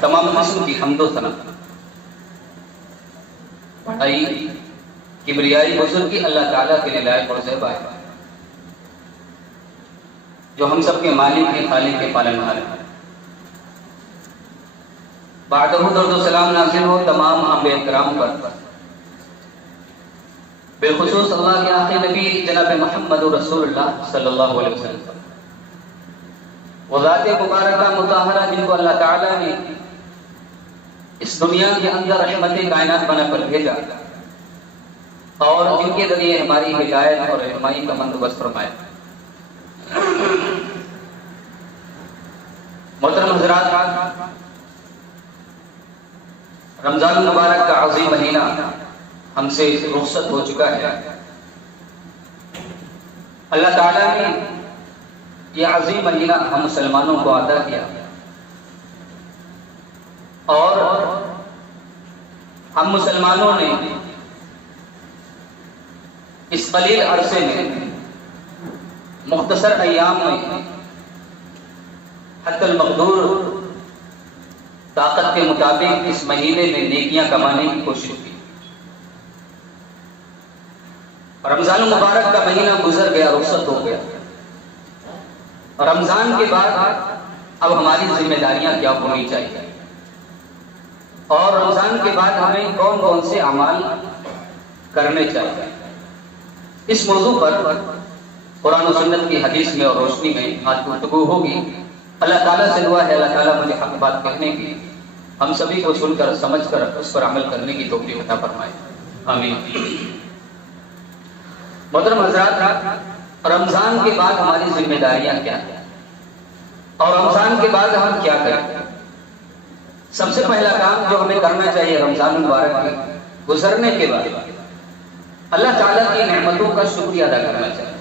تمام قسم کی حمد و ثنا بڑائی کبریائی بزرگی اللہ تعالیٰ کے لیے لائق اور زیبا ہے، جو ہم سب کے مالک کے خالق کے پالنہار ہیں۔ بعد درود و سلام نازل ہو تمام انبیاء کرام پر، بالخصوص اللہ کے آخری نبی جناب محمد رسول اللہ صلی اللہ علیہ وسلم، وہ ذات مبارکہ مطہرہ جن کو اللہ تعالیٰ نے اس دنیا کے اندر رحمت کائنات بنا کر بھیجا اور جن کے ذریعے ہماری ہدایت اور رہنمائی کا بندوبست فرمایا۔ محترم حضرات، رمضان المبارک کا عظیم مہینہ ہم سے رخصت ہو چکا ہے۔ اللہ تعالیٰ نے یہ عظیم مہینہ ہم مسلمانوں کو عطا کیا اور ہم مسلمانوں نے اس قلیل عرصے میں مختصر ایام میں حتی المقدور طاقت کے مطابق اس مہینے میں نیکیاں کمانے کی کوشش کی۔ رمضان المبارک کا مہینہ گزر گیا، رخصت ہو گیا، رمضان کے بعد اب ہماری ذمہ داریاں کیا ہونی چاہیے اور رمضان کے بعد ہمیں کون کون سے اعمال کرنے چاہیے، اس موضوع پر قرآن و سنت کی حدیث میں اور روشنی میں آج گفتگو ہوگی۔ اللہ تعالیٰ سے دعا ہے اللہ تعالیٰ مجھے حق بات کہنے کی، ہم سبھی کو سن کر سمجھ کر اس پر عمل کرنے کی توفیق عطا فرمائے، آمین۔ محترم حضرات، رمضان کے بعد ہماری ذمہ داریاں کیا ہیں اور رمضان کے بعد ہم کیا کریں؟ سب سے پہلا کام جو ہمیں کرنا چاہیے رمضان المبارک کے گزرنے کے بعد اللہ تعالیٰ کی نعمتوں کا شکریہ ادا کرنا چاہیے۔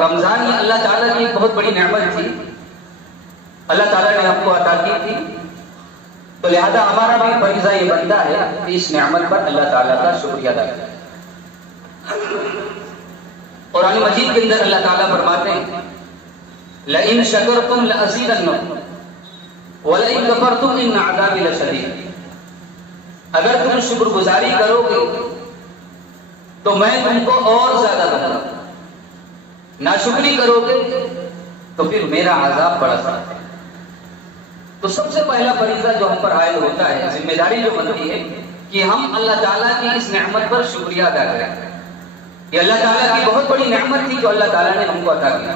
رمضان یہ اللہ تعالیٰ کی ایک بہت بڑی نعمت تھی، اللہ تعالیٰ نے ہم کو عطا کی تھی، تو لہذا ہمارا بھی فریضہ یہ بنتا ہے کہ اس نعمت پر اللہ تعالیٰ کا شکریہ ادا کریں۔ قرآن مجید کے اندر اللہ تعالیٰ فرماتے ہیں لَإِن شَكَرْتُمْ لَأَزِيدَنَّكُمْ وَلَئِن كَفَرْتُمْ إِنَّ عَذَابِي لَشَدِيدٌ، اگر تم شکر گزاری کرو گے تو میں تم کو اور زیادہ دوں گا، ناشکری کرو گے تو پھر میرا عذاب بڑا سخت ہے۔ تو سب سے پہلا فریضہ جو ہم پر عائد ہوتا ہے، ذمہ داری جو بنتی ہے کہ ہم اللہ تعالیٰ کی اس نعمت پر شکریہ ادا کریں۔ یہ اللہ تعالیٰ کی بہت بڑی نعمت تھی جو اللہ تعالیٰ نے ہم کو عطا کی،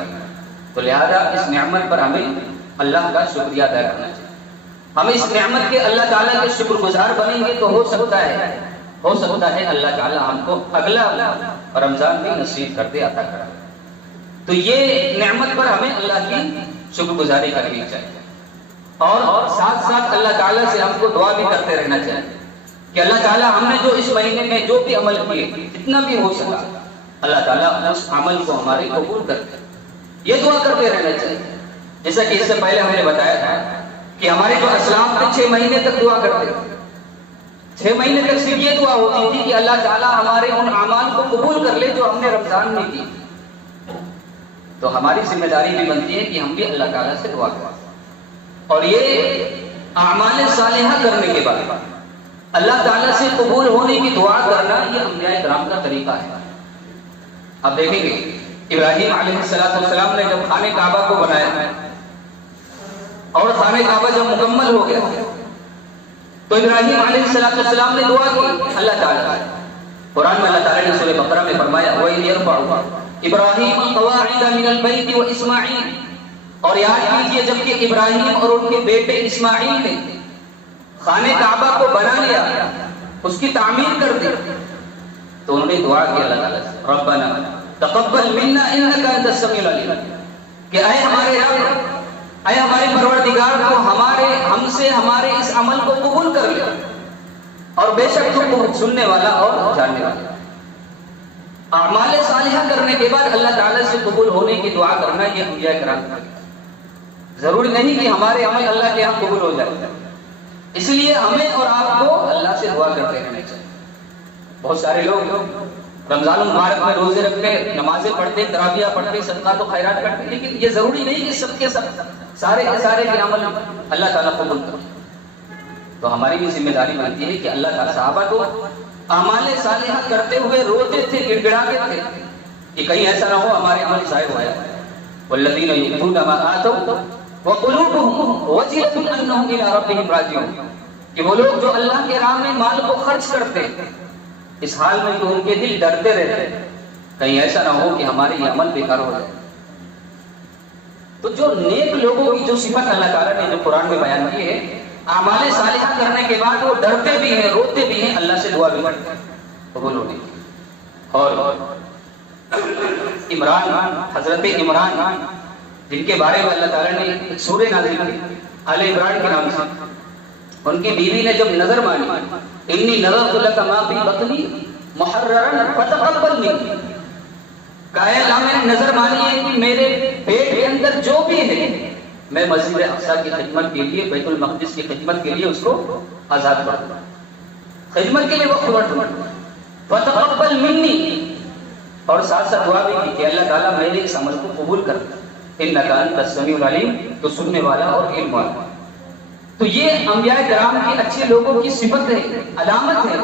تو لہذا اس نعمت پر ہمیں اللہ کا شکریہ ادا کرنا چاہیے۔ ہم اس نعمت کے اللہ تعالیٰ کے شکر گزار بنیں گے تو ہو سکتا ہے اللہ تعالیٰ ہم کو اگلا رمضان بھی نصیب کر دے، عطا کرے۔ تو یہ نعمت پر ہمیں اللہ کی شکر گزاری کرنی چاہیے اور ساتھ ساتھ اللہ تعالیٰ سے ہم کو دعا بھی کرتے رہنا چاہیے کہ اللہ تعالیٰ ہم نے جو اس مہینے میں جو بھی عمل کیے جتنا بھی ہو سکا اللہ تعالیٰ اس عمل کو ہمارے قبول کرتے، یہ دعا کرتے رہنا چاہیے۔ جیسا کہ اس سے پہلے ہم نے بتایا تھا کہ ہمارے جو اسلام تھے 6 مہینے تک دعا کرتے، 6 مہینے تک صرف یہ دعا ہوتی تھی کہ اللہ تعالیٰ ہمارے ان اعمال کو قبول کر لے جو ہم نے رمضان میں کی۔ تو ہماری ذمہ داری بھی بنتی ہے کہ ہم بھی اللہ تعالیٰ سے دعا کریں اور یہ اعمال صالحہ کرنے کے بعد اللہ تعالیٰ سے قبول ہونے کی دعا کرنا یہ انبیاء کرام کا طریقہ ہے۔ آپ دیکھیں گے ابراہیم علیہ السلام نے جب خانہ کعبہ کو بنایا اور خانہ کعبہ جب مکمل ہو گیا تو ابراہیم علیہ السلام نے دعا کی اللہ تعالیٰ، قرآن میں اللہ تعالیٰ نے سورہ بقرہ میں فرمایا وَإِذْ يَرْفَعُ إِبْرَاهِيمُ الْقَوَاعِدَ مِنَ الْبَيْتِ وَإِسْمَاعِيلُ، اور یاد کیجئے جب کہ ابراہیم اور ان کے بیٹے اسماعیل نے خانہ کعبہ کو بنا لیا، اس کی تعمیر کر دی، تو انہوں نے دعا کی اللہ تعالیٰ سے ربنا تقبل منا انک انت السمیع العلیم، کہ اے ہمارے رب، اے ہمارے پروردگار، تو ہم سے ہمارے اس عمل کو قبول کر لیا اور بے شک تو سننے والا اور جاننے والا۔ اعمال صالحہ کرنے کے بعد اللہ تعالیٰ سے قبول ہونے کی دعا کرنا یہ انبیاء کرام کا ضروری نہیں کہ ہمارے عمل اللہ کے یہاں قبول ہو جائے، اس لیے ہمیں اور آپ کو اللہ سے دعا کرتے رہنا چاہیے۔ بہت سارے لوگ رمضان المبارک میں روزے رکھتے، نمازیں پڑھتے، تراویح پڑھتے، صدقات و خیرات کرتے، لیکن یہ ضروری نہیں کہ سب کے سب سارے کے سارے کے عمل اللہ تعالیٰ قبول کرے. تو ہماری بھی ذمہ داری بنتی ہے کہ اللہ تعالیٰ صحابہ کو اعمال صالحہ کرتے ہوئے روتے تھے, گڑ گڑاتے تھے کہ کہیں ایسا نہ ہو ہمارے عمل ضائع ہو جائے. والذین یؤتون ما آتوا وقلوبهم وجلة انهم الى ربهم راجعون, کہ وہ لوگ جو اللہ کے راہ میں مال کو خرچ کرتے اس حال میں کہ ان کے دل ڈرتے رہتے کہیں ایسا نہ ہو کہ ہمارے یہ عمل بیکار ہو جائے. تو جو نیک لوگوں کی جو صفت اللہ تعالیٰ نے جو قرآن میں بیان کی ہے, اعمال صالحہ کرنے کے بعد وہ ڈرتے بھی ہیں, روتے بھی ہیں, اللہ سے دعا بھی کرتے ہیں قبول ہونے کی. اور عمران, حضرت عمران جن کے بارے میں اللہ تعالیٰ نے ایک سورہ نازل کی آل عمران کے نام سے, ان کی بیوی نے جب نظر مانی انی نذرت لک ما فی بطنی محررا فتقبل منی, کہا اللہ میں نے نظر مانی ہے کہ میرے پیٹ کے اندر جو بھی ہے میں مسجد اقصیٰ کی خدمت کے لیے, بیت المقدس کی خدمت کے لیے اس کو آزاد کر دوں, خدمت کے لیے وقت بڑھوں, فتقبل منی, اور ساتھ ساتھ دعا بھی کی کہ اللہ تعالیٰ میرے اس عمل کو قبول کر, انک انت السمیع العلیم, تو سننے والا اور علم والا. تو یہ انبیاء کرام کے اچھے لوگوں کی صفت ہے, علامت ہے.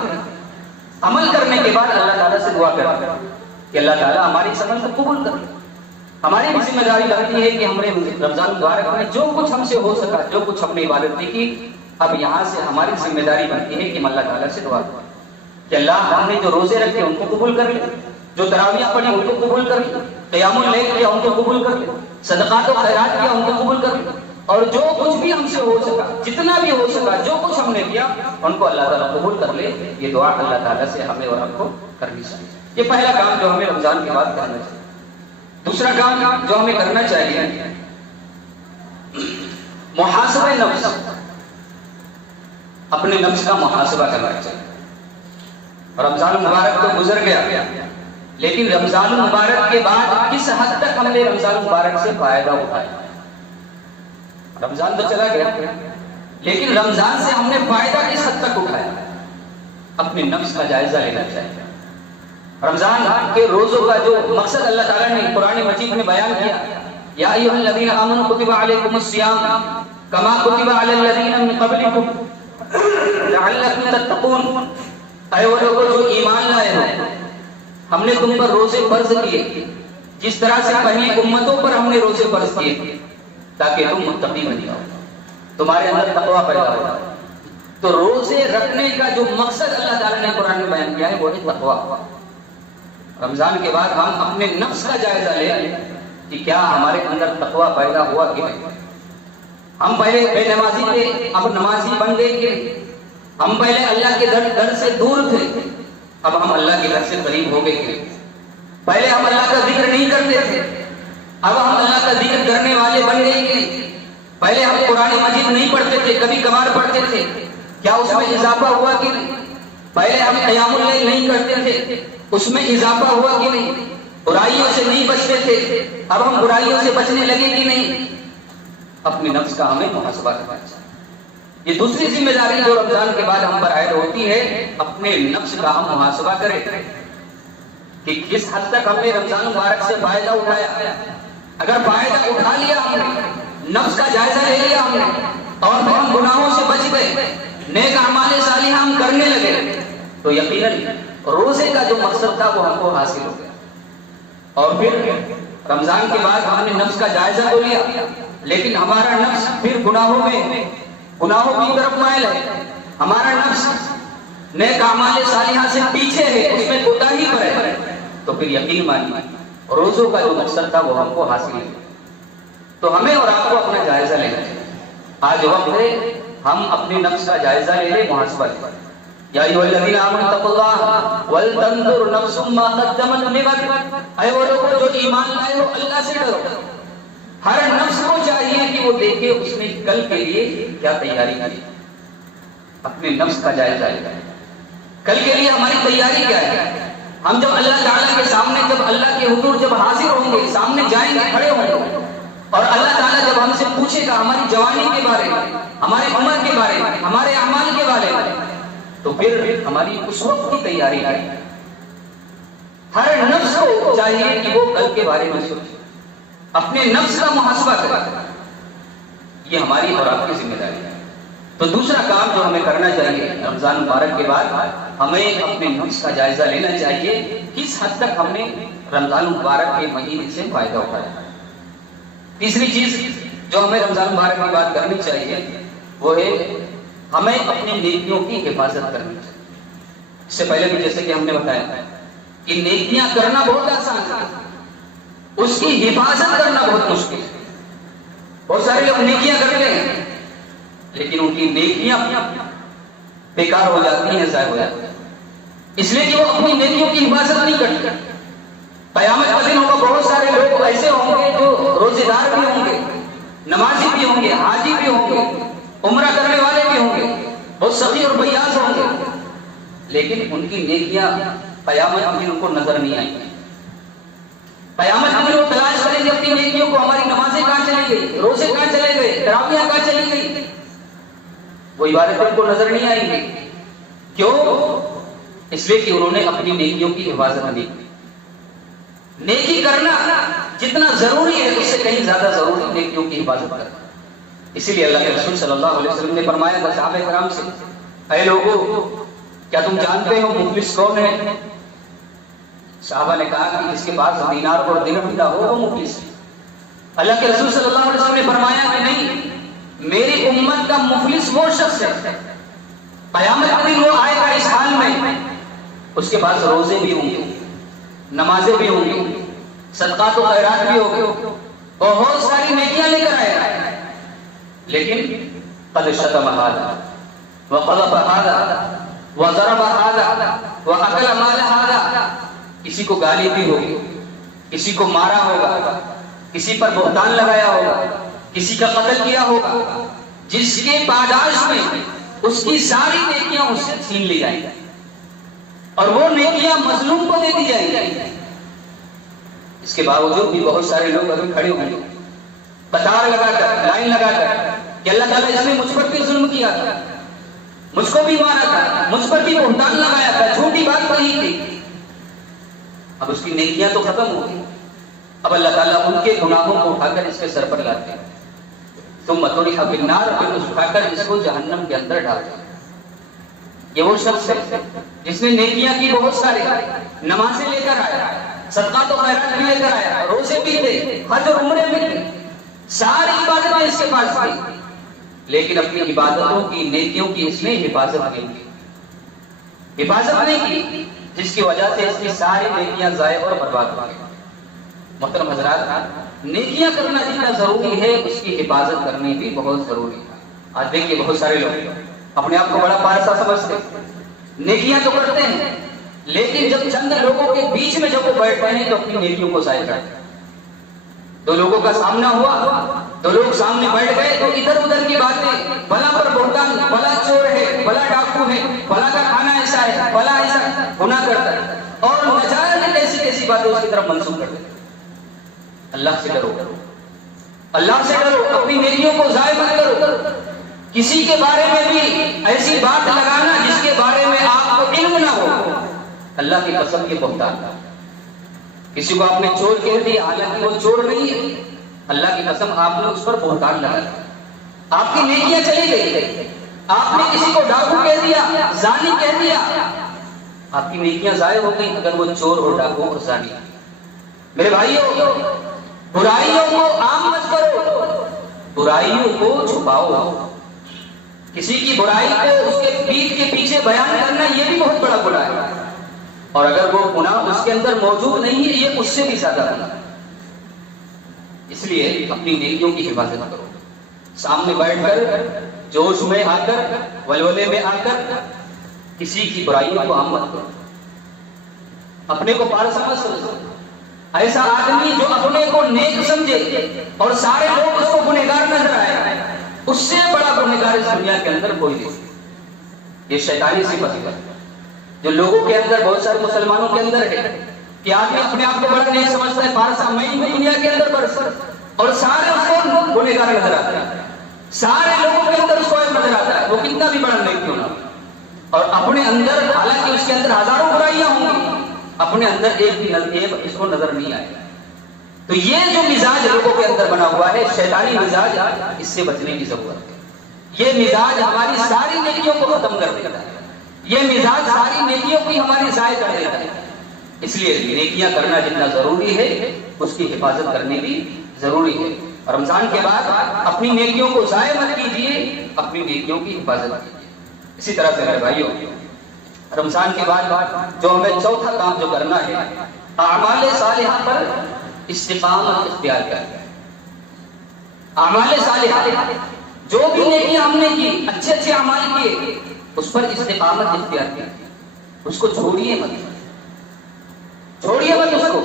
عمل کرنے کے بعد اللہ تعالیٰ سے دعا کریں کہ اللہ تعالیٰ ہماری اس عمل کو قبول کرے. ہماری بھی ذمہ داری لگتی ہے کہ ہم نے رمضان مبارک میں جو کچھ ہم سے ہو سکا, جو کچھ ہم نے عبادت کی, اب یہاں سے ہماری ذمہ داری بنتی ہے کہ ہم اللہ تعالیٰ سے دعا کریں کہ اللہ ہم نے جو روزے رکھے ان کو قبول کر لے, جو تراویح پڑھی ان کو قبول کر لے, قیام اللیل کیا ان کو قبول کر لے, صدقات و خیرات کیا ان کو قبول کر لے, اور جو کچھ بھی ہم سے ہو سکا, جتنا بھی ہو سکا, جو کچھ ہم نے کیا ان کو اللہ تعالیٰ قبول کر لے. یہ دعا اللہ تعالیٰ سے ہمیں اور ہم کو کرنی چاہیے. یہ پہلا کام جو ہمیں رمضان کے بعد کرنا چاہیے. دوسرا کام جو ہمیں کرنا چاہیے محاسبہ نفس, اپنے نفس کا محاسبہ کرنا چاہیے. رمضان مبارک تو گزر گیا, لیکن رمضان مبارک کے بعد کس حد تک ہم نے رمضان مبارک سے فائدہ اٹھایا. رمضان تو چلا گیا, لیکن رمضان سے ہم نے فائدہ کس حد تک اٹھایا, اپنے نفس کا جائزہ لینا چاہیے. رمضان کے روزوں کا جو مقصد اللہ تعالیٰ نے قرآن مجید میں بیان کیا, یا ایھا الذین آمنوا کتب علیکم الصیام کما کتب علی الذین من قبلکم لعلکم تتقون, اے وہ لوگوں جو ایمان لائے ہو, ہم نے تم پر روزے فرض کیے جس طرح سے پہلی امتوں پر ہم نے روزے فرض کیے تاکہ تم متقی بن جاؤ, تمہارے اندر تقویٰ پیدا ہو. تو روزے رکھنے کا جو مقصد اللہ تعالیٰ نے قرآن میں بیان کیا ہے وہ ہے تقویٰ. رمضان کے بعد ہم اپنے نفس کا جائزہ لیں کہ کیا ہمارے اندر تقویٰ پیدا ہوا کہ نہیں. ہم پہلے بے نمازی تھے, اب نمازی بن گئے کہ نہیں. ہم پہلے اللہ کے در سے دور تھے, اب ہم اللہ کے گھر سے قریب ہو گئے کہ نہیں. پہلے ہم اللہ کا ذکر نہیں کرتے تھے, اب ہم اللہ کا ذکر کرنے والے بن گئے کہ نہیں. پہلے ہم قرآن مجید نہیں پڑھتے تھے, کبھی کبھار پڑھتے تھے, کیا اس میں اضافہ ہوا کہ نہیں. پہلے ہم قیام اللیل نہیں کرتے تھے, اس میں اضافہ ہوا کہ نہیں. برائیوں سے نہیں بچتے تھے, اب ہم برائیوں سے بچنے لگے کہ نہیں. اپنے نفس کا ہمیں محاسبہ کرنا چاہیے. یہ دوسری ذمہ داری جو رمضان کے بعد ہم پر عائد ہوتی ہے, اپنے نفس کا ہم محاسبہ کریں کہ کس حد تک ہم نے رمضان مبارک سے فائدہ اٹھایا. اگر فائدہ اٹھا لیا ہم نے, نفس کا جائزہ لے لیا ہم نے, اور پھر ہم گناہوں سے بچ گئے, نیک اعمال صالحہ ہم کرنے لگے, تو یقیناً روزے کا جو مقصد تھا وہ ہم کو حاصل ہو گیا. اور پھر رمضان کے بعد ہم نے نفس کا جائزہ تو لیا, لیکن ہمارا نفس پھر گناہوں کی طرف مائل ہے. ہمارا نفس نیک اعمال صالحہ سے پیچھے ہے, اس میں کوتاہی پر ہے. تو پھر یقین مانیے روزوں کا جو مقصد تھا وہ ہم کو حاصل ہے. تو ہمیں اور آپ کو اپنا جائزہ لینا چاہیے. آج وقت ہے ہم اپنے نفس کا جائزہ لے لیں, محاسبہ لیں. یا ایھا الذین آمنوا اتقوا اللہ ولتنظر نفس ما قدمت لغد, اے وہ لوگ جو ایمان لائے ہو اللہ سے ڈرو. ہر نفس کو چاہیے کہ وہ دیکھے اس نے کل کے لیے کیا تیاری کی. اپنے نفس کا جائزہ لیں, کل کے لیے ہماری تیاری کیا ہے. ہم جب اللہ تعالیٰ کے سامنے, جب اللہ کے حضور جب حاضر ہوں گے, سامنے جائیں گے, کھڑے ہوں گے, اور اللہ تعالیٰ جب ہم سے پوچھے گا ہماری جوانی کے بارے میں, ہمارے عمر کے بارے میں, ہمارے اعمال کے بارے میں, تو پھر ہماری اس وقت کی تیاری ہے. ہر نفس کو چاہیے کہ وہ کل کے بارے میں سوچے, اپنے نفس کا محاسبہ کرے. یہ ہماری اور آپ کی ذمہ داری ہے۔ تو دوسرا کام جو ہمیں کرنا چاہیے رمضان مبارک کے بعد، ہمیں اپنے نفس کا جائزہ لینا چاہیے کس حد تک ہم نے رمضان مبارک کے مہینے سے فائدہ اٹھایا۔ تیسری چیز جو ہمیں رمضان مبارک کی بات کرنی چاہیے وہ ہے ہمیں اپنی نیکیوں کی حفاظت کرنی چاہیے۔ اس سے پہلے بھی جیسے کہ ہم نے بتایا کہ نیکیاں کرنا بہت آسان ہے، اس کی حفاظت کرنا بہت مشکل ہے۔ بہت سارے لوگ نیکیاں کرتے ہیں لیکن ان کی نیکیاں بیکار ہو جاتی ہیں، ضائع ہو جاتی ہیں، اس لیے کہ وہ اپنی نیکیوں کی حفاظت نہیں کرتے۔ قیامت کا دن ہوگا، بہت سارے لوگ ایسے ہوں گے جو روزے دار بھی ہوں گے، نمازی بھی ہوں گے، حاجی بھی ہوں گے، عمرہ کرنے والے بھی ہوں گے، بہت سخی اور بیاض ہوں گے، لیکن ان کی نیکیاں قیامت کے دن ان کو نظر نہیں آئیں گی۔ قیامت کے دن وہ تلاش کریں گے اپنی نیکیوں کو، ہماری نمازیں کہاں چلی گئی، روزے کہاں چلے گئے، تراویحیں کہاں چلی گئی، وہ عبادتیں ان کو نظر نہیں آئیں گی۔ کیوں؟ اس لیے کہ انہوں نے اپنی نیکیوں کی حفاظت نہیں کی۔ نیکی کرنا جتنا ضروری ہے اس سے کہیں زیادہ ضروری نیکیوں کی حفاظت کرنا۔ اسی لیے اللہ کے رسول صلی اللہ علیہ وسلم نے فرمایا تھا صحابہ کرام سے، اے لوگوں کیا تم جانتے ہو مفلس کون ہے؟ صحابہ نے کہا کہ جس کے پاس دینار اور درہم ملا ہو وہ مفلس ہے۔ اللہ کے رسول صلی اللہ علیہ وسلم نے فرمایا کہ نہیں، میری امت کا مفلس وہ شخص ہے قیامت کے دن وہ آئے گا اس حال میں، اس کے پاس روزے بھی ہوں گے، نمازیں بھی ہوں گی، صدقات و خیرات بھی ہوں گے، بہت ساری نیکیاں لے کر آئے گا، لیکن قد شتم ھذا وقذف ھذا وضرب ھذا واکل مال ھذا، کسی کو گالی دی ہوگی، کسی کو مارا ہوگا، کسی پر بہتان لگایا ہوگا، کسی کا قتل کیا ہوگا، جس کے پاداش میں اس کی ساری نیکیاں اس سے چھین لی جائیں گی اور وہ نیکیاں مظلوم کو دے دی جائیں گی۔ اس کے باوجود بھی بہت سارے لوگ ابھی کھڑے ہوئے ہیں قطار لگا کر، لائن لگا کر کہ اللہ تعالیٰ اس نے مجھ پر بھی ظلم کیا تھا، مجھ کو بھی مارا تھا، مجھ پر بھی بہتان لگایا تھا، جھوٹی بات کہی تھی۔ اب اس کی نیکیاں تو ختم ہو گئی، اب اللہ تعالیٰ ان کے گناہوں کو اٹھا کر اس کے سر پر لاتے ہیں، ثم طرح فی النار، پھر اس اٹھا کر اس کو جہنم کے اندر ڈالتے ہیں۔ یہ وہ شخص ہے جس نے نیکیاں کی بہت سارے، نمازیں لے کر آیا، صدقات و خیرات بھی لے کر آیا، روزے بھی تھے، حج اور عمرے بھی تھے، ساری عبادتیں اس کے پاس تھی، لیکن اپنی عبادتوں کی، نیکیوں کی اس نے حفاظت نہیں کی، حفاظت نہیں کی، جس کی وجہ سے اس کی ساری نیکیاں ضائع اور برباد ہو گئی۔ محترم حضرات، نیکیاں کرنا جتنا ضروری ہے اس کی حفاظت کرنی بھی بہت ضروری ہے۔ آج دیکھیے بہت سارے لوگ اپنے آپ کو بڑا پارسا سمجھتے، نیکیاں تو کرتے ہیں لیکن جب چند لوگوں کے بیچ میں جب وہ بیٹھتے ہیں تو اپنی نیکیوں کو ضائع کرتے ہیں۔ دو لوگوں کا سامنا ہوا، دو لوگ سامنے بیٹھ گئے تو ادھر ادھر کی باتیں، بلا پر بہتان، بلا چور ہے، بلا ڈاکو ہے، بلا کا کھانا ایسا ہے، بلا ایسا گناہ کرتا ہے، اور نہ جانے کیسی کیسی باتیں اس کی طرف منسوخ کرتے ہیں۔ اللہ سے ڈرو، اللہ سے ڈرو، اپنی نیکیوں کو ضائع مت کرو۔ کسی کے بارے میں بھی ایسی بات لگانا جس کے بارے میں آپ کو علم نہ ہو، اللہ کی قسم یہ بہتان ہے۔ کسی کو آپ نے چور کہہ دیا حالانکہ وہ چور نہیں ہے، اللہ کی قسم آپ نے اس پر بہتان لگایا، آپ کی نیکیاں چلی گئی۔ آپ نے کسی کو ڈاکو کہہ دیا، زانی کہہ دیا، آپ کی نیکیاں ضائع ہو گئی اگر وہ چور اور ڈاکو اور زانی۔ میرے بھائیوں، برائیوں کو عام مت کرو، برائیوں کو چھپاؤ۔ کسی کی برائی کو اس کے پیٹھ کے پیچھے بیان کرنا یہ بھی بہت بڑا گناہ ہے، اور اگر وہ گناہ اس کے اندر موجود نہیں ہے یہ اس سے بھی زیادہ گناہ ہے۔ اس لیے اپنی نیکیوں کی حفاظت کرو، سامنے بیٹھ کر، جوش میں آ کر، ولولے میں آ کر کسی کی برائیوں کو عام مت کرو، اپنے کو پارسا مت سمجھو۔ ایسا آدمی جو اپنے کو نیک سمجھے اور سارے لوگ اس کو گنہگار نظر آئے، اس سے بڑا گنہگار اس دنیا کے اندر کوئی نہیں۔ یہ شیطانی صفت ہے جو لوگوں کے اندر، بہت سارے مسلمانوں کے اندر ہے کہ آدمی اپنے آپ کو بڑا نیک سمجھتا ہے، پارسا میں ہی دنیا کے اندر برسر، اور سارے اس کو گنہگار نظر آتا ہے، سارے لوگوں کے اندر اس کو ایسا نظر آتا ہے وہ کتنا بھی بڑا نیک کیوں نہ، اور اپنے اندر حالانکہ اس کے اندر ہزاروں برائیاں ہوں گی، اپنے اندر ایک بھی اس کو نظر نہیں آئے۔ تو یہ جو مزاج لوگوں کے اندر بنا ہوا ہے شیطانی مزاج، اس سے بچنے کی ضرورت ہے۔ یہ مزاج ہماری ساری نیکیوں کو ختم کر دیتا ہے، یہ مزاج ساری نیکیوں کی ہماری ضائع کر دیتا ہے۔ اس لیے نیکیاں کرنا جتنا ضروری ہے اس کی حفاظت کرنی بھی ضروری ہے۔ رمضان کے بعد اپنی نیکیوں کو ضائع مت کیجیے، اپنی نیکیوں کی حفاظت کیجیے۔ اسی طرح سے میرے بھائیوں، رمضان کے بعد جو ہمیں چوتھا کام جو کرنا ہے، اعمال صالحہ پر استقامت اختیار کرنا ہے۔ اعمال صالحہ، جو بھی نیکیاں ہم نے کی، اچھے اچھے اعمال کیے، اس پر استقامت اختیار کیجیے، اس کو چھوڑیے مت، چھوڑیے مت اس کو،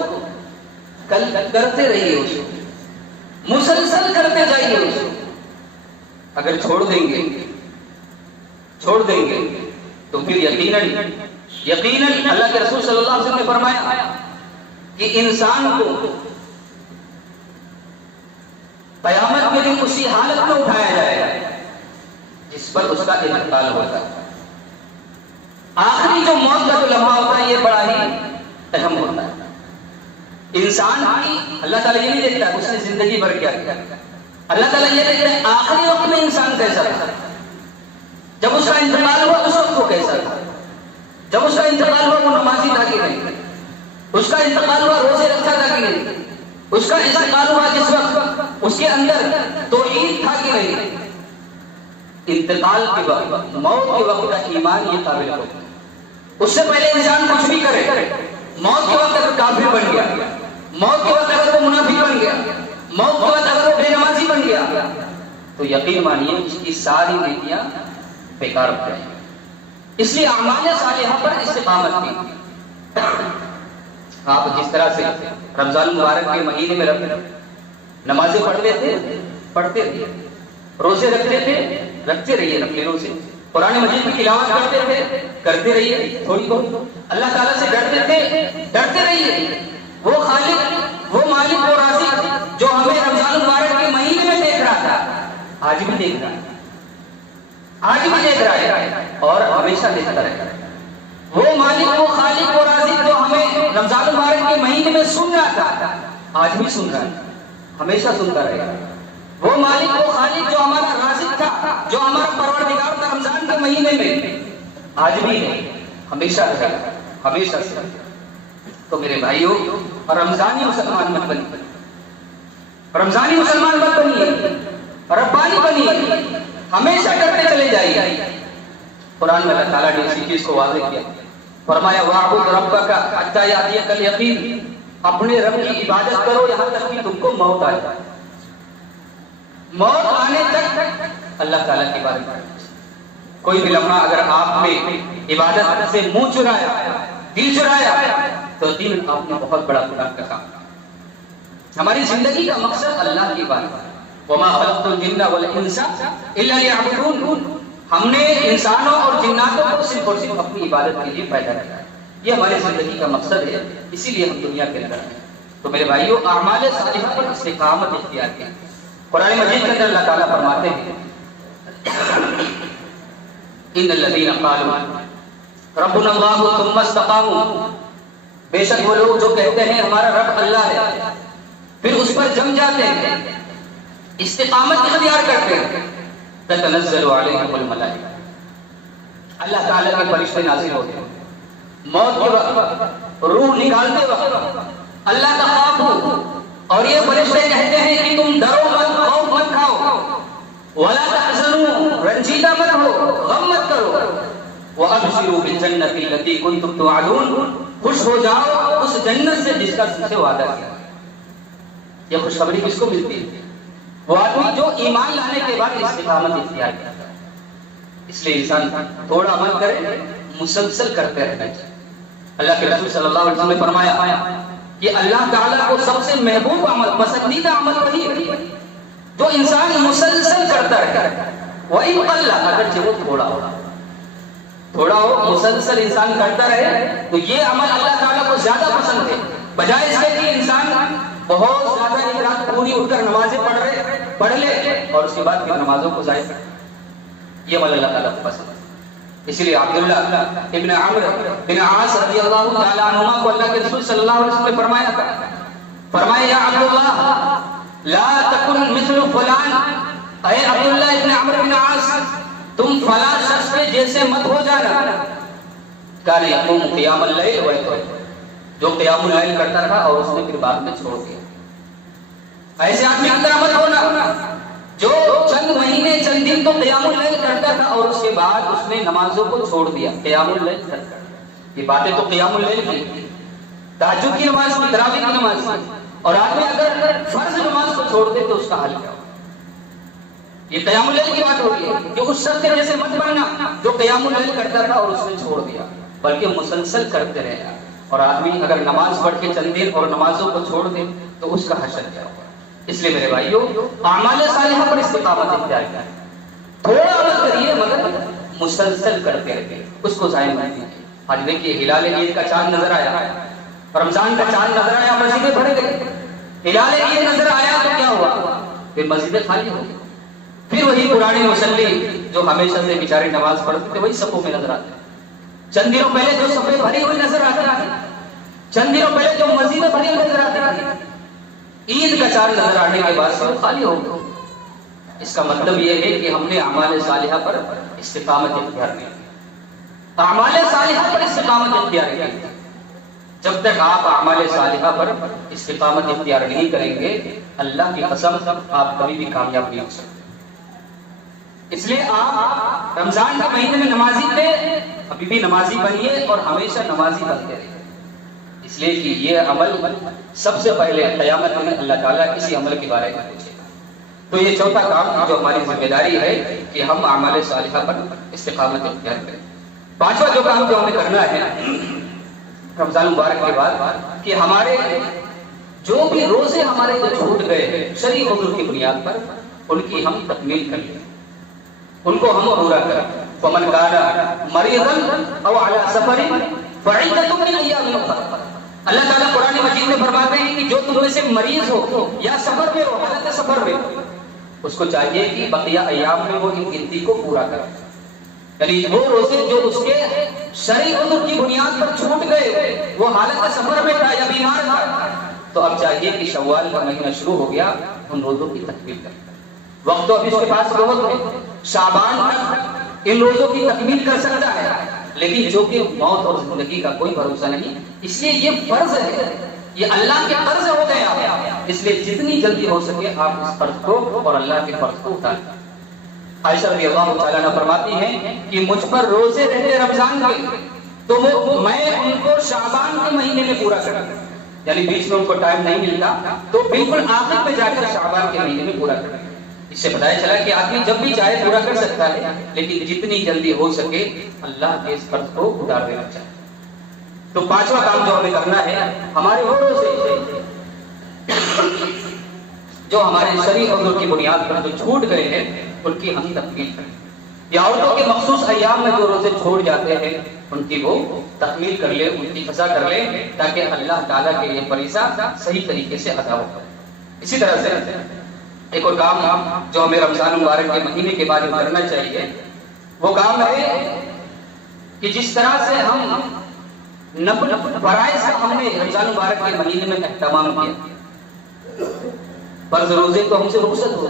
کل کرتے رہیے اس کو، مسلسل کرتے جائیے اس کو۔ اگر چھوڑ دیں گے تو پھر یقیناً اللہ کے رسول صلی اللہ علیہ وسلم نے فرمایا کہ انسان کو قیامت کے دن اسی حالت میں اٹھایا جائے گا جس پر اس کا انتقال ہوتا ہے۔ آخری جو موت کا جو لمحہ ہوتا ہے یہ بڑا ہی اہم ہوتا ہے۔ انسان کی اللہ تعالیٰ یہ نہیں دیکھتا اس نے زندگی بھر کیا کیا، اللہ تعالیٰ یہ دیکھتا ہے آخری وقت میں انسان کیسا تھا، جب اس کا انتقال ہوا اس وقت وہ کیسا تھا، جب اس کا انتقال ہوا وہ نمازی تھا کہ نہیں، اس کا انتقال ہوا روزے رکھتا تھا کہ نہیں، اس کا انتقال ہوا جس وقت اس کے اندر توحید تھا کہ نہیں۔ انتقال کے وقت، موت کے وقت کا ایمان یہ قابل ہوتا ہے۔ اس سے پہلے انسان کچھ بھی کرے، موت کے وقت اگر کافر بن گیا، موت کے وقت اگر وہ منافق بن گیا، موت کے وقت اگر وہ بے نمازی بن گیا، تو یقین مانیے اس کی ساری نیکیاں بیکار ہو جائیں گی۔ اس لیے اعمال صالحہ پر استقامت کی۔ آپ جس طرح سے رمضان مبارک کے مہینے میں نمازیں پڑھتے تھے، روزے رکھتے رہیے، نفلی روزے، قرآن مجید کی تلاوت کرتے رہیے، تھوڑی بہت اللہ تعالیٰ سے ڈرتے رہیے۔ وہ خالق، وہ مالک، وہ رازق جو ہمیں رمضان مبارک کے مہینے میں دیکھ رہا تھا، آج بھی دیکھ رہا ہے اور ہمیشہ دیکھتا رہے گا۔ وہ مالک، وہ خالق، وہ رازق جو ہمیں رمضان مبارک کے مہینے میں سن رہا تھا، آج بھی سن رہا ہے، ہمیشہ سنتا رہے گا۔ وہ مالک، وہ خالق جو ہمارا رازق تھا، جو ہمارا پروردگار تھا رمضان کے مہینے میں، آج بھی ہے، ہمیشہ رہے گا، ہمیشہ سے۔ تو میرے بھائیوں، رمضانی مسلمان مت بنیے، رمضانی مسلمان مت بنیے، ربانی بنیے، ہمیشہ کرتے چلے جائیے۔ قرآن میں اللہ تعالیٰ نے اسی چیز کو واضح کیا، فرمایا وَاعْبُدْ رَبَّكَ حَتَّىٰ يَأْتِيَكَ الْيَقِينُ، اپنے رب کی عبادت کرو یہاں تک کہ تم کو موت آ جائے۔ موت آنے تک اللہ تعالیٰ کی عبادت کرو۔ کوئی بھی لمحہ اگر آپ نے عبادت سے منہ چرایا، دل چرایا، تو دن آپ نے بہت بڑا گناہ کا کام کیا۔ ہماری زندگی کا مقصد اللہ کی عبادت ہے۔ وَمَا خَلَقْتُ الْجِنَّ وَالْإِنسَ إِلَّا لِيَعْبُدُونِ، ہم نے انسانوں اور جناتوں کو صرف اور صرف اپنی عبادت کے لیے پیدا کیا ہے۔ یہ ہماری زندگی کا مقصد ہے، اسی لیے ہم دنیا کے اندر ہیں۔ تو میرے بھائیوں، اعمال صالحہ پر استقامت اختیار کریں۔ قرآن مجید کے اندر اللہ تعالیٰ فرماتے ہیں ان الذین قالوا ربنا اللہ ثم استقاموا، بے شک وہ لوگ جو کہتے ہیں ہمارا رب اللہ ہے، پھر اس پر جم جاتے ہیں، استقامت اختیار کرتے ہیں، تتنزل علیہم الملائکہ، اللہ تعالیٰ کے فرشتے نازل ہوتے ہیں موت کے وقت، روح نکالتے وقت، اللہ کا خوف ہو، اور یہ فرشتے کہتے ہیں کہ تم ڈرو مت، خوف مت کھاؤ، ولا تحزنوا، رنجیدہ مت ہو، غم مت کرو، وابشروا بالجنۃ التي كنتم توعدون، خوش ہو جاؤ اس جنت سے جس کا تم سے وعدہ کیا۔ یہ خوشخبری کس کو ملتی ہے؟ وہ آدمی جو ایمان لانے کے بعد استقامت اختیار کرتا ہے۔ اس لیے انسان تھوڑا عمل کرے، مسلسل کرتے رہنا چاہیے۔ اللہ کے رسول صلی اللہ علیہ وسلم نے فرمایا کہ اللہ تعالیٰ کو سب سے محبوب عمل، پسندیدہ عمل وہی ہے جو انسان مسلسل کرتا رہے، وَإِنْ قَلَّ، اگرچہ وہ تھوڑا ہو، مسلسل انسان کرتا رہے، تو یہ عمل اللہ تعالیٰ کو زیادہ پسند ہے، بجائے اس کے کہ انسان بہت زیادہ ایک رات پوری اٹھ کر نمازیں پڑھ لے اور اس کے بعد پھر نمازوں کو ضائع کر۔ یہ عمل اللہ تعالیٰ کو پسند ہے۔ اسی لیے عبداللہ ابن عمرو بن عاص رضی اللہ تعالیٰ عنہما کو اللہ کے رسول صلی اللہ علیہ وسلم نے فرمایا تھا، فرمایا یا عبداللہ لا تکن مثل فلان، اے عبداللہ ابن عمرو بن عاص تم فلاں شخص کے جیسے مت ہو جانا، کان یقوم قیام اللیل ویترک، جو قیام اللیل کرتا تھا اور اس نے پھر بعد میں چھوڑ دیا۔ ایسے آدمی کی طرح مت ہونا جو چند مہینے چند دن تو قیام اللیل کرتا تھا اور اس کے بعد اس نے نمازوں کو چھوڑ دیا قیام اللیل کرتا۔ یہ باتیں تو قیام اللیل کی، تہجد کی نماز کی، تراویح کی نماز کی، اور آدمی اگر فرض نماز کو چھوڑ دے تو اس کا حل کیا ہوگا؟ یہ قیام اللیل کی بات ہو رہی ہے کہ اس شخص کے جیسے مت بننا جو قیام اللیل کرتا تھا اور اس نے چھوڑ دیا، بلکہ مسلسل کرتے رہنا۔ اور آدمی اگر نماز پڑھ کے چند دن اور نمازوں کو چھوڑ دے تو اس کا حشر کیا ہوگا؟ اس لیے میرے بھائیو اعمال صالحہ پر استقامت اختیار کریں، تھوڑا عمل کریے مگر مسلسل کرتے رہیے، اس کو ضائع مت کیجیے۔ آج دیکھیے ہلال عید کا چاند نظر آیا، رمضان کا چاند نظر آیا، مسجدیں بھر گئی۔ ہلال عید نظر آیا تو کیا ہوا؟ پھر مسجدیں خالی ہو گئی، پھر وہی پرانے مصلی جو ہمیشہ سے بیچارے نماز پڑھتے تھے وہی صفوں میں نظر آتے۔ چند دنوں پہلے جو صفیں بھری ہوئی نظر آتی تھی، چند دنوں پہلے جو مسجدیں بھری ہوئی نظر آتی تھی، عید کا چاند نظر آنے کے بعد سب خالی ہو گئے۔ اس کا مطلب یہ ہے کہ ہم نے اعمال صالحہ پر استقامت اختیار نہیں کی، اعمال صالحہ پر استقامت اختیار نہیں کی۔ جب تک آپ اعمال صالحہ پر استقامت اختیار نہیں کریں گے اللہ کی قسم آپ کبھی بھی کامیاب نہیں ہو سکتے۔ اس لیے آپ رمضان کے مہینے میں نمازی تھے، ابھی بھی نمازی بنیے اور ہمیشہ نمازی بنتے رہیے، اس لیے کہ یہ عمل سب سے پہلے قیامت میں اللہ تعالیٰ کسی عمل کے بارے میں پوچھے گا۔ تو یہ چوتھا کام جو ہماری ذمہ داری ہے کہ ہم اعمال صالحہ پر استقامت اختیار کریں۔ پانچواں جو کام جو ہمیں کرنا ہے رمضان مبارک کے بعد کہ ہمارے جو بھی روزے ہمارے جو چھوٹ گئے ہیں شرعی عذر کی بنیاد پر ان کی ہم تکمیل کر لیں، ان کو ہم پورا کریں۔ فمن کان مریضا او علی سفر فعدۃ من ایام اخر، اللہ تعالیٰ قرآن مجید میں فرماتے ہیں کہ جو تم میں سے مریض ہو یا سفر میں ہو، حالت سفر میں اس کو چاہیے کہ بقیہ ایام میں وہ ان گنتی کو پورا کرے، یعنی وہ روزے جو اس کے شرعی عذر کی بنیاد پر چھوٹ گئے، وہ حالت سفر میں تھا یا بیمار تھا، تو اب چاہیے کہ شوال کا مہینہ شروع ہو گیا ان روزوں کی تکمیل کرے۔ وقت تو ابھی اس کے پاس بہت ہے، شعبان تک ان روزوں کی تکمیل کر سکتا ہے، لیکن جو کہ موت اور زندگی کا کوئی بھروسہ نہیں، اس لیے یہ فرض ہے، یہ اللہ کے فرض ہو گئے آپ، اس لیے جتنی جلدی ہو سکے آپ اس فرض کو اور اللہ کے فرض کو اٹھائیں۔ عائشہ رضی اللہ تعالیٰ عنہ فرماتی ہیں کہ مجھ پر روزے رہتے رمضان کے تو میں ان کو شعبان کے مہینے میں پورا کرتا، یعنی بیچ میں ان کو ٹائم نہیں ملتا تو بالکل آخر میں جا کر شعبان کے مہینے میں پورا کرتا۔ اس سے بتایا چلا کہ آدمی جب بھی چاہے پورا کر سکتا ہے، لیکن جتنی جلدی ہو سکے اللہ کے اس فرض کو اتار دینا چاہیے۔ تو پانچواں کام جو ہمیں کرنا ہے ہمارے وہ روزے جو ہمارے شرعی عذر کی بنیاد پر جو چھوٹ گئے ہیں ان کی ہم تکمیل کریں، یا عورتوں کے مخصوص ایام میں جو روزے چھوڑ جاتے ہیں ان کی وہ تکمیل کر لے، ان کی قضا کر لے، تاکہ اللہ تعالیٰ کے یہ فریضہ صحیح طریقے سے ادا ہو۔ اسی طرح سے ایک اور کام جو ہمیں رمضان مبارک کے مہینے کے بعد کرنا چاہیے وہ کام ہے کہ جس طرح سے ہم نفل فرائض کا ہم نے رمضان مبارک کے مہینے میں اہتمام کیا، فرض روزے تو ہم سے رخصت ہو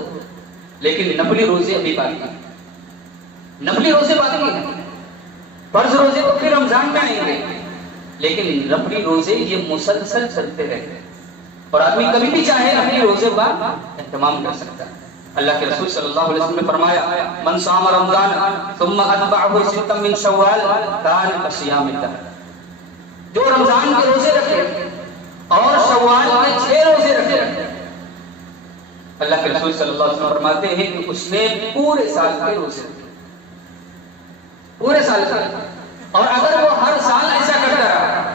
لیکن نفلی روزے ابھی باقی ہیں، نفلی روزے باقی ہیں، فرض روزے تو پھر رمضان میں آئیں گے، لیکن نفلی روزے یہ مسلسل چلتے رہتے ہیں اور آدمی کبھی بھی چاہے اپنے روزے کا اہتمام کر سکتا ہے۔ اللہ کے رسول صلی اللہ علیہ وسلم نے فرمایا من صام رمضان ثم اتبعه ستا من شوال كان كصيام الدهر، جو رمضان کے روزے رکھے اور شوال کے 6 روزے رکھے، اللہ کے رسول صلی اللہ علیہ وسلم فرماتے ہیں کہ اس نے پورے سال کے روزے رکھے، پورے سال کے۔ اور اگر وہ ہر سال ایسا کرتا رہا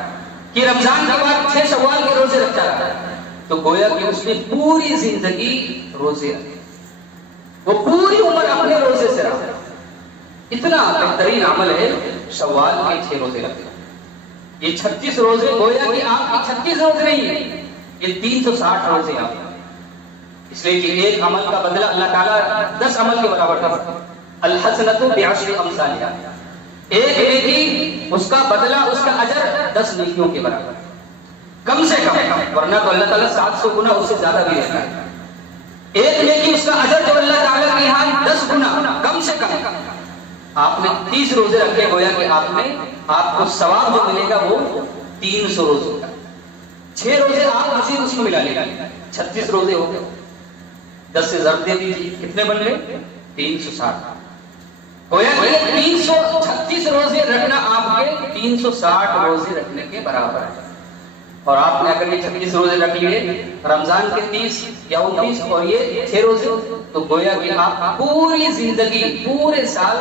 کہ رمضان کے بعد 6 شوال کے روزے رکھتا رہا تو گویا کہ اس نے پوری زندگی روزے رکھے، وہ پوری عمر اپنے روزے سے رہا۔ اتنا بہترین عمل ہے شوال کے 6 روزے رکھنا۔ یہ 36 روزے گویا کہ آپ کے 36 روزے نہیں ہیں، یہ 360 روزے آپ، اس لیے کہ ایک عمل کا بدلہ اللہ تعالیٰ 10 عمل کے برابر کرتا ہے۔ الحسنۃ بعشر امثالها، ایک نیکی اس کا بدلہ اس کا اجر 10 نیکیوں کے برابر۔ کم سے کم، ورنہ تو اللہ تعالیٰ 700 گنا اس سے زیادہ بھی دیتا ہے. ایک نیکی اس کا اجر تو اللہ تعالیٰ کے یہاں 10 گنا کم سے کم. آپ نے 30 روزے رکھے، گویا کہ آپ کو ثواب جو ملے گا وہ 300 روزوں کا. 6 روزے آپ مزید اس کو ملا لیں گے، 36 روزے ہو گئے. 10 سے ضرب دے دیجیے، کتنے بن گئے؟ 360. گویا کہ 336 روزے رکھنا آپ کے 360 روزے رکھنے کے برابر ہے. اور آپ نے اگر یہ 36 روزے رکھ لیے، رمضان کے 30 یا 29 اور یہ 6 روزے، تو گویا کہ آپ پوری زندگی، پورے سال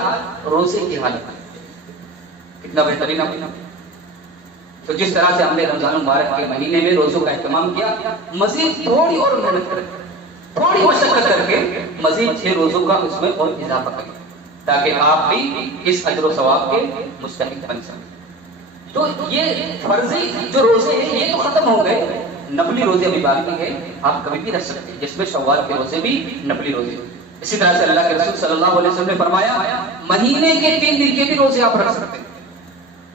روزے کی حالت میں. کتنا بہترین آپ. تو جس طرح سے ہم نے رمضان المبارک کے مہینے میں روزوں کا اہتمام کیا، مزید تھوڑی اور محنت کر کے، تھوڑی مشقت کر کے مزید 6 روزوں کا اس میں اور اضافہ کریں، تاکہ آپ بھی اس اجر و ثواب کے مستحق بن سکیں. تو یہ فرضی جو روزے ہیں یہ تو ختم ہو گئے، نفلی روزے ابھی باقی ہیں، آپ کبھی بھی رکھ سکتے ہیں، جس میں شوال کے روزے بھی نفلی روزے. اسی طرح سے اللہ کے رسول صلی اللہ علیہ وسلم نے فرمایا مہینے کے 3 دن کے بھی روزے آپ رکھ سکتے ہیں،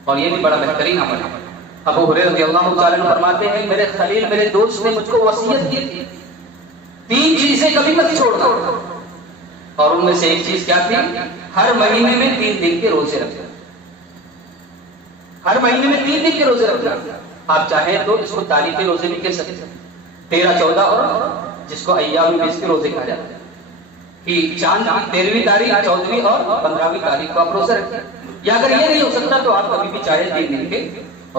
اور یہ بھی بڑا بہترین عمل ہے. ابو ہریرہ رضی اللہ تعالیٰ عنہ فرماتے ہیں میرے خلیل، میرے دوست نے مجھ کو وصیت کی تھی 3 چیزیں کبھی مت چھوڑنا، اور ان میں سے ایک چیز کیا تھی؟ ہر مہینے میں 3 دن کے روزے رکھنا. ہر مہینے میں 3 دن کے روزے رکھنا. آپ چاہیں تو اس کو تاریخی روزے بھی کہہ سکتے ہیں، 13، 14 اور جس کو ایام بیس کے روزے کہا جاتا ہے، کہ چاند کی 13ویں تاریخ، 14ویں اور 15ویں تاریخ کو آپ روزے رکھیں. یا اگر یہ نہیں ہو سکتا تو آپ کبھی بھی چاہے 3 دن کے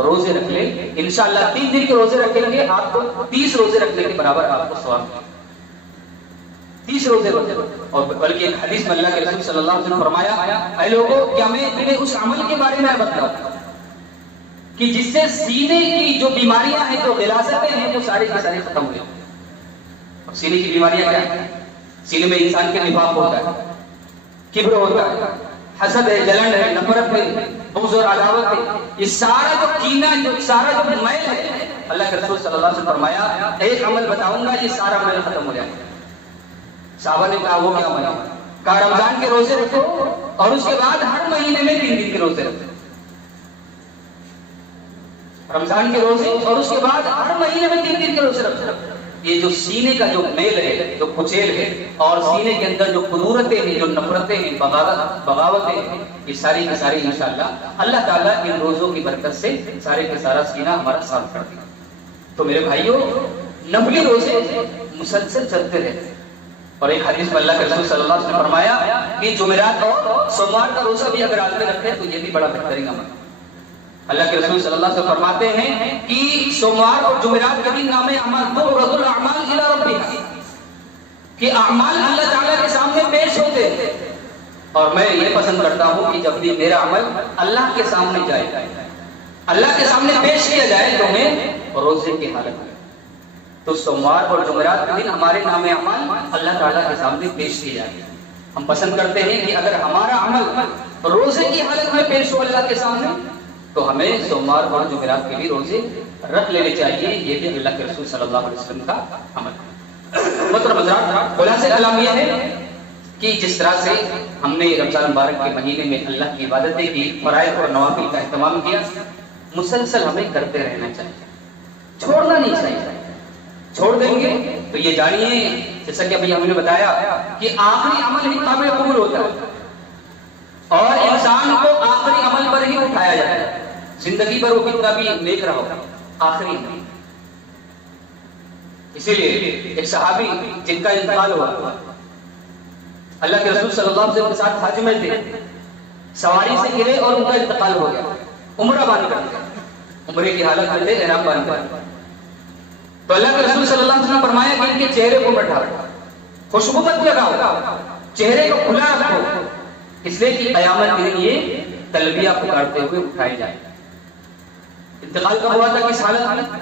روزے رکھ لیں. انشاءاللہ 3 دن کے روزے رکھیں گے آپ کو 30 روزے رکھنے کے برابر آپ کو ثواب ملے. 30 روزے. اور بلکہ ایک حدیث میں اللہ کے رسول صلی اللہ علیہ وسلم فرمایا اے لوگوں، کیا میں تمہیں اس عمل کے بارے میں بتاؤں کہ جس سے سینے کی جو بیماریاں ہیں، جو غلاظتیں ہیں، وہ ساری کی ساری ختم ہو جائیں. اور سینے کی بیماریاں کیا ہیں؟ سینے میں انسان کے نفاق ہوتا ہے، کبر ہوتا ہے، حسد ہے، جلن ہے، نفرت ہے، بغض اور عداوت ہے. یہ سارا جو کینہ، جو سارا جو میل ہے، اللہ کے رسول صلی اللہ علیہ وسلم فرمایا ایک عمل بتاؤں گا یہ سارا میل ختم ہو جائے گا. صحابہ نے کہا وہ کیا عمل ہے؟ کہا رمضان کے روزے رکھو اور اس کے بعد ہر مہینے میں 3 دن کے روزے رکھو. رمضان کے روزے اور اس کے بعد ہر مہینے میں 3 دن کے روزے رکھو. یہ جو سینے کا جو میل ہے، جو کچیل ہے، اور سینے کے اندر جو قدورتیں ہیں، جو نفرتیں ہیں، بغاوتیں ہیں، یہ ساری کی ساری انشاءاللہ اللہ تعالیٰ ان روزوں کی برکت سے سارے کا سارا سینہ ہمارا صاف کر دے. تو میرے بھائیوں، نفلی روزے مسلسل چلتے رہتے. اور ایک حدیث میں اللہ کے رسول صلی اللہ علیہ وسلم نے فرمایا کہ جمعرات اور سوموار کا روزہ بھی اگر آدمی رکھے تو یہ بھی بڑا بہترین عمل ہے. اللہ کے رسول صلی اللہ علیہ وسلم فرماتے ہیں کہ سوموار اور جمعرات کے دن نام اعمال تعرض الاعمال الی ربها، کہ اعمال اللہ تعالیٰ کے سامنے پیش ہوتے ہیں. اور میں یہ پسند کرتا ہوں کہ جب بھی میرا عمل اللہ کے سامنے جائے، اللہ کے سامنے پیش کیا جائے تو میں روزے کی حالت میں. تو سوموار اور جمعرات کے دن ہمارے نام اعمال اللہ تعالیٰ کے سامنے پیش کیے جائیں. ہم پسند کرتے ہیں کہ اگر ہمارا عمل روزے کی حالت میں پیش ہو اللہ کے سامنے تو ہمیں سوموار اور جمعرات کے بھی روزے رکھ لینے چاہیے. یہ بھی اللہ کے رسول صلی اللہ علیہ وسلم کا عمل ہے. محترم حضرات، خلاصہ کلام یہ ہے کہ جس طرح سے ہم نے رمضان مبارک کے مہینے میں اللہ کی عبادتیں کی، فرائض اور نوافل کا اہتمام کیا، مسلسل ہمیں کرتے رہنا چاہیے، چھوڑنا نہیں چاہیے. چھوڑ دیں گے تو یہ جانیے جیسا کہ ابھی ہم نے بتایا کہ آخری عمل ہی قابل قبول ہوتا ہے، اور انسان کو آخری عمل پر ہی اٹھایا جاتا ہے. زندگی پر وہ کتنا بھی نیک رہا ہو، آخری عمل. اسی لیے ایک صحابی جن کا انتقال ہوا، اللہ کے رسول صلی اللہ علیہ وسلم کے ساتھ حج میں تھے، سواری سے گرے اور ان کا انتقال ہو گیا. عمرہ باندھ کر دیا، عمرے کی حالت میں تھے، احرام باندھ کر. تو اللہ کے رسول صلی اللہ علیہ وسلم نے فرمایا کہ ان کے چہرے کو مت ڈھانپو، خوشبو مت لگاؤ، چہرے کو کھلا رکھو، اس لیے کہ قیامت کے دن یہ تلبیہ پکارتے ہوئے اٹھائے جائیں. انتقال کب ہوا تھا؟ کس حالت میں؟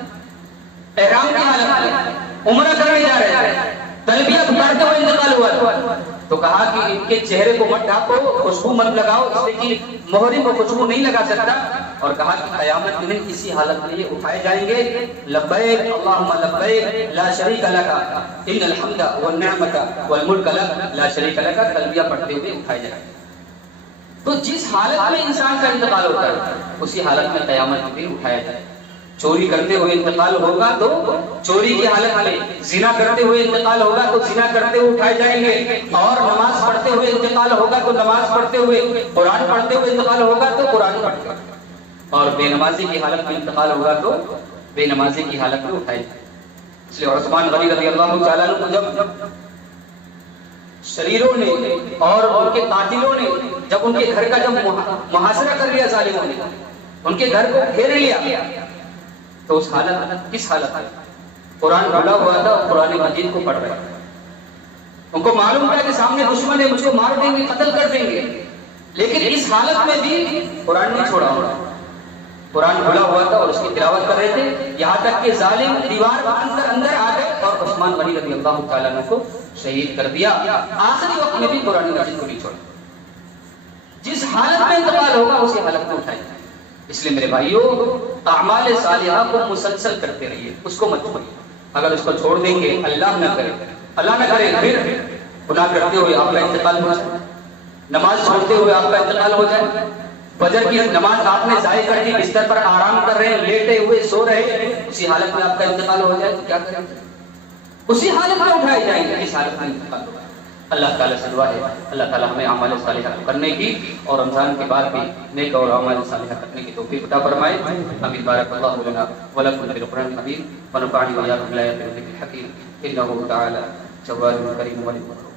احرام کی حالت میں، عمرہ کرنے جا رہے تھے، تلبیہ پکارتے ہوئے انتقال ہوا تھا. تو کہا کہ ان کے چہرے کو مت ڈھانپو، خوشبو مت لگاؤ، اس لیے کہ محرم کو خوشبو نہیں لگا سکتا. اور کہا کہ قیامت کے دن اسی حالت میں یہ اٹھائے جائیں گے. لبیک اللہم لبیک لا شریک لک ان الحمد والنعمت والملک لک لا شریک لک، تلبیہ پڑھتے ہوئے اٹھائے جائیں گے. تو جس حالت میں انسان کا انتقال ہوتا ہے اسی حالت میں قیامت کے دن اٹھایا جائے. چوری کرتے ہوئے انتقال ہوگا تو چوری کی حالت میں، زنا کرتے ہوئے انتقال ہوگا تو زنا کرتے ہوئے اٹھائے جائیں گے، اور نماز پڑھتے ہوئے انتقال ہوگا تو نماز پڑھتے ہوئے، قرآن پڑھتے ہوئے انتقال ہوگا تو قرآن پڑھتے ہوئے، اور بے نمازی کی حالت میں انتقال ہوگا تو بے نمازی کی حالت میں اٹھائے جائیں گے۔ اس لیے عثمان غنی رضی اللہ تعالیٰ عنہ کو جب شریروں نے اور ان کے قاتلوں نے جب ان کے گھر کا جب محاصرہ کر لیا ظالموں نے، ان کے گھر کو گھیر لیا، تو اس حالت، کس حالت میں قرآن پڑھا ہوا تھا اور قرآن مجید کو پڑھ رہے تھے، ان کو معلوم تھا کہ سامنے دشمن ہے، مجھ کو مار دیں گے، قتل کر دیں گے، لیکن اس حالت میں بھی قرآن نہیں چھوڑا ہوا، قرآن کھلا ہوا تھا اور اس کی تلاوت کر رہے تھے، یہاں تک کہ ظالم دیوار باندھ کر اندر آ گئے اور عثمان غنی رضی اللہ تعالیٰ عنہ کو شہید کر دیا۔ آخری وقت میں بھی قرآن مجید کو نہیں چھوڑا، جس حالت میں انتقال ہوگا اسی حالت میں اٹھائے۔ اس لیے میرے بھائیوں، اعمال صالحہ کو مسلسل کرتے رہیے، اس کو مت چھوڑیے۔ اگر اس کو چھوڑ دیں گے، اللہ نہ کرے پھر گناہ کرتے ہوئے آپ کا انتقال ہو جائے، نماز چھوڑتے ہوئے آپ کا انتقال ہو جائے، فجر کی نماز آپ نے ضائع کر دی، بستر پر آرام کر رہے ہیں، لیٹے ہوئے سو رہے ہیں، اسی حالت میں آپ کا انتقال ہو جائے تو کیا کریں گے؟ اسی حالت میں اٹھائے جائیں گے، اس حالت میں انتقال ہو جائے۔ اللہ تعالیٰ سے دعا ہے اللہ تعالیٰ ہمیں اعمال صالحہ کرنے کی اور رمضان کے بعد بھی نیک اور اعمال صالحہ کرنے کی توفیق عطا فرمائے۔ آمین۔ بارک اللہ لنا ولکم بالقرآن الحکیم ونفعنی وإياکم بالآیات والذکر الحکیم، انہ تعالی جواد کریم ودود۔